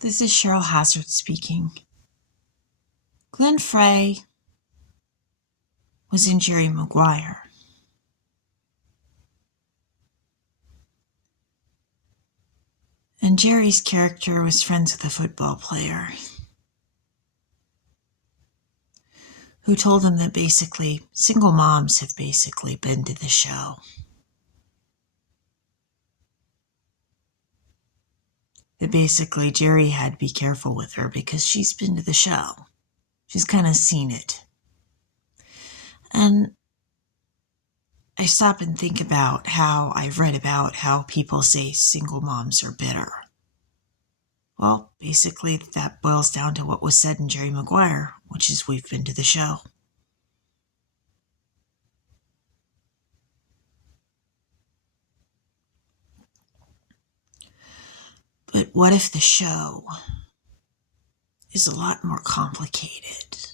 This is Cheryl Hazzard speaking. Glenn Frey was in Jerry Maguire. And Jerry's character was friends with a football player who told him that basically single moms have basically been to the show. That basically Jerry had to be careful with her because she's been to the show. She's kind of seen it. And I stop and think about how I've read about how people say single moms are bitter. Well, basically that boils down to what was said in Jerry Maguire, which is we've been to the show. But what if the show is a lot more complicated?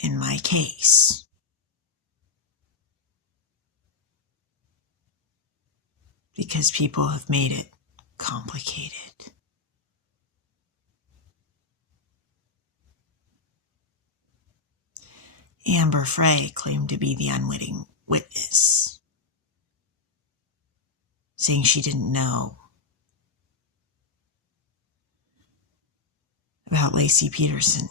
In my case, because people have made it complicated. Amber Frey claimed to be the unwitting witness, saying she didn't know about Laci Peterson.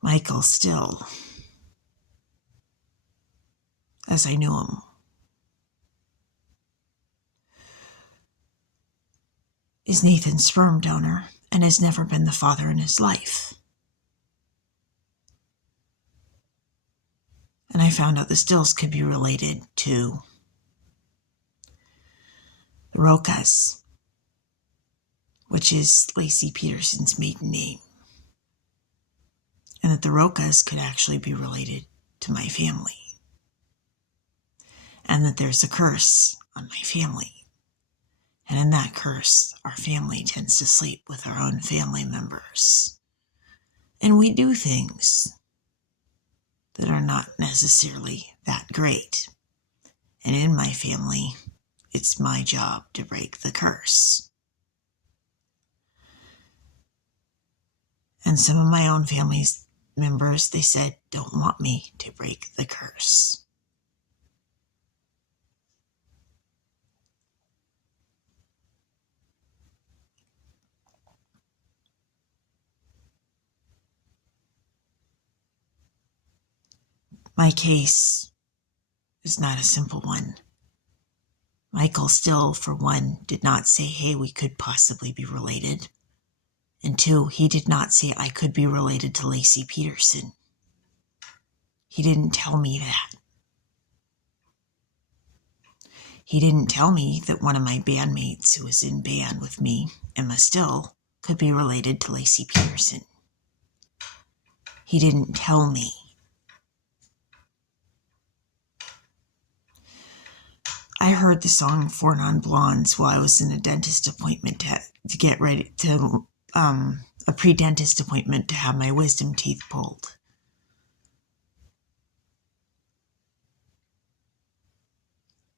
Michael Still, as I knew him, is Nathan's sperm donor and has never been the father in his life. And I found out the Stills could be related to the Rocas, which is Laci Peterson's maiden name. And that the Rocas could actually be related to my family. And that there's a curse on my family. And in that curse, our family tends to sleep with our own family members. And we do things that are not necessarily that great. And in my family, it's my job to break the curse. And some of my own family's members, they said, don't want me to break the curse. My case is not a simple one. Michael Still, for one, did not say, hey, we could possibly be related. And two, he did not say I could be related to Laci Peterson. He didn't tell me that. He didn't tell me that one of my bandmates who was in band with me, Emma Still, could be related to Laci Peterson. He didn't tell me. I heard the song Four Non-Blondes while I was in a dentist appointment to get ready to a pre-dentist appointment to have my wisdom teeth pulled.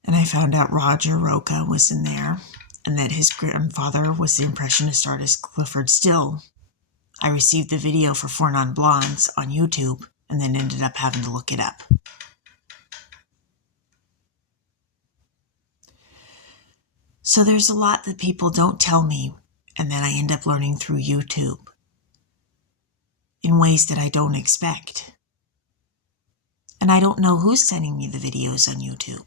And I found out Roger Roca was in there and that his grandfather was the impressionist artist Clifford Still. I received the video for Four Non-Blondes on YouTube and then ended up having to look it up. So there's a lot that people don't tell me, and then I end up learning through YouTube in ways that I don't expect. And I don't know who's sending me the videos on YouTube.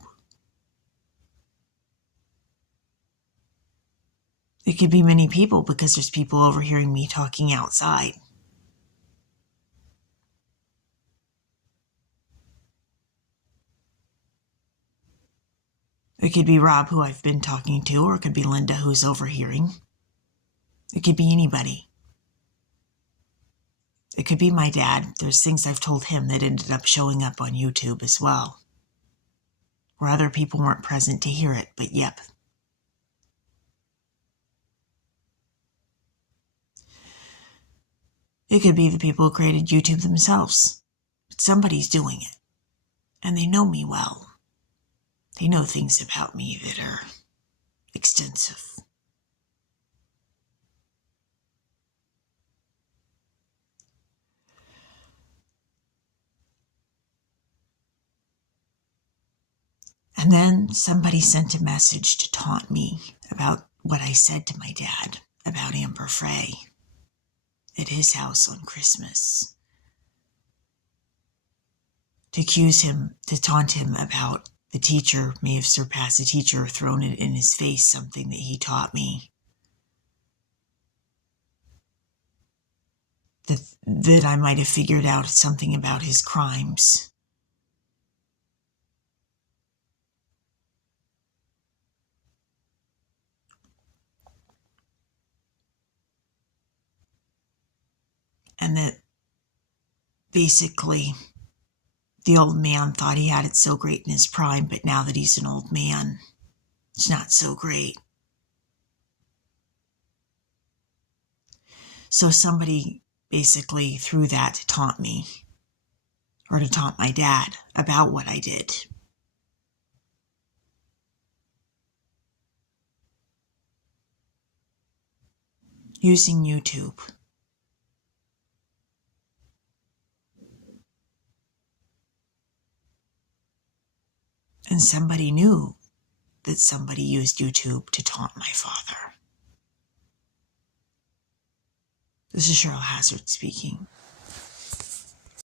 It could be many people because there's people overhearing me talking outside. It could be Rob, who I've been talking to, or it could be Linda, who's overhearing. It could be anybody. It could be my dad. There's things I've told him that ended up showing up on YouTube as well, where other people weren't present to hear it, but yep. It could be the people who created YouTube themselves, But somebody's doing it, and they know me well. They know things about me that are extensive. And then somebody sent a message to taunt me about what I said to my dad about Amber Frey at his house on Christmas. To accuse him, to taunt him about the teacher may have surpassed the teacher or thrown it in his face, something that he taught me. That I might have figured out something about his crimes. And that basically the old man thought he had it so great in his prime, but now that he's an old man, it's not so great. So somebody basically threw that to taunt me, or to taunt my dad about what I did. Using YouTube. And somebody knew that somebody used YouTube to taunt my father. This is Cheryl Hazzard speaking.